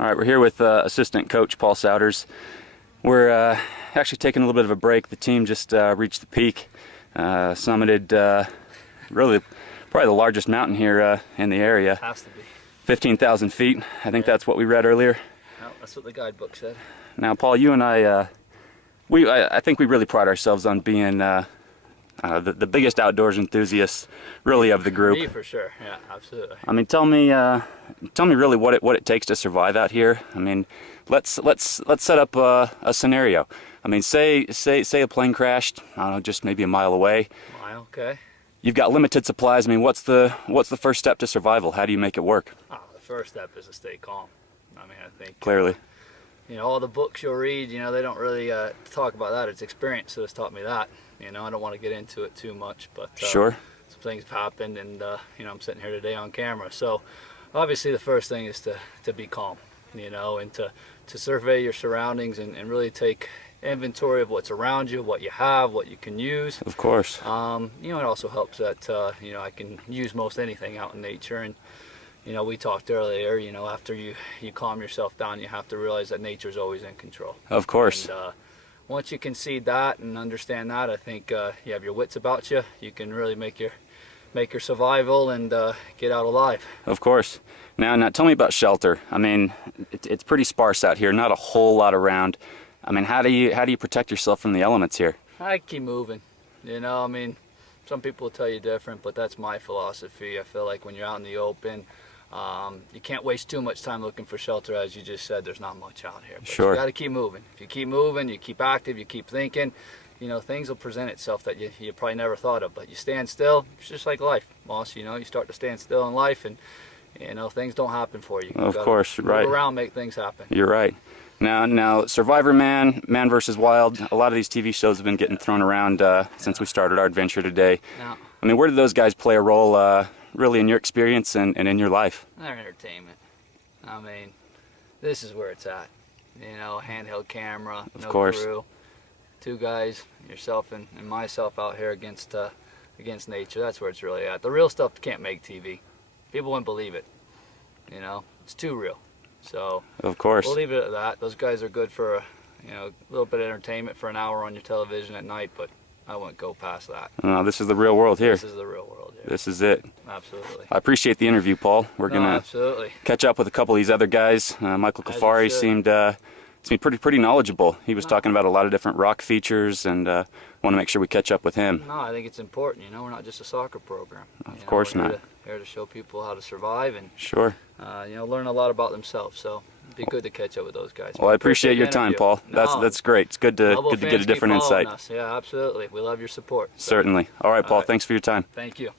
All right, we're here with assistant coach Coach Souders. We're actually taking a little bit of a break. The team just reached the peak, summited really probably the largest mountain here in the area. Has to be. 15,000 feet. I think that's what we read earlier. Well, that's what the guidebook said. Now, Paul, you and I think we really pride ourselves on being the biggest outdoors enthusiasts, really, of the group. Me for sure. Yeah, absolutely. I mean, tell me really what it takes to survive out here. I mean, let's set up a scenario. I mean, say a plane crashed, I don't know, just maybe a mile away. Mile, okay. You've got limited supplies. I mean, what's the first step to survival? How do you make it work? Oh, the first step is to stay calm. I mean, I think Clearly. You know, all the books you'll read, you know, they don't really talk about that. It's experience that has taught me that. You know, I don't want to get into it too much, but Sure. Some things have happened, and you know, I'm sitting here today on camera. So, obviously, the first thing is to be calm, you know, and to survey your surroundings and really take inventory of what's around you, what you have, what you can use. Of course. You know, it also helps that you know, I can use most anything out in nature. And you know, we talked earlier, you know, after you calm yourself down, you have to realize that nature's always in control. Of course. And once you concede that and understand that, I think you have your wits about you. You can really make your survival and get out alive. Of course. Now tell me about shelter. I mean, it's pretty sparse out here, not a whole lot around. I mean, how do you protect yourself from the elements here? I keep moving. You know, I mean, some people will tell you different, but that's my philosophy. I feel like when you're out in the open, you can't waste too much time looking for shelter. As you just said, there's not much out here. But Sure. You got to keep moving. If you keep moving, you keep active, you keep thinking, you know, things will present itself that you probably never thought of. But you stand still, it's just like life, boss. You know, you start to stand still in life, and you know, things don't happen for you. Of course, right. Move around, make things happen. You're right. Now, Survivor Man versus Wild, a lot of these TV shows have been getting thrown around since we started our adventure today. Now, I mean, where do those guys play a role, really, in your experience and in your life? they're entertainment. I mean, this is where it's at. You know, handheld camera, no course. crew, two guys, yourself and myself out here against nature. That's where it's really at. The real stuff can't make TV. People wouldn't believe it. You know, it's too real. So Of course. we'll leave it at that. Those guys are good for you know, a little bit of entertainment for an hour on your television at night, but I wouldn't go past that. No, this is the real world here. This is the real world here. This is it. Absolutely. I appreciate the interview, Paul. We're No, gonna absolutely. catch up with a couple of these other guys. Michael As you Kafari should. seemed pretty knowledgeable. He was talking about a lot of different rock features, and want to make sure we catch up with him. No, I think it's important. You know, we're not just a soccer program. Of course we're not. Here to show people how to survive and Sure. you know, learn a lot about themselves. So it'd be good to catch up with those guys. Well, I appreciate your time, Interview. Paul. No, That's great. It's good to Elbow get a fans keep different following insight. us. Yeah, absolutely. We love your support. So, Certainly. All right, Paul. right. Thanks for your time. Thank you.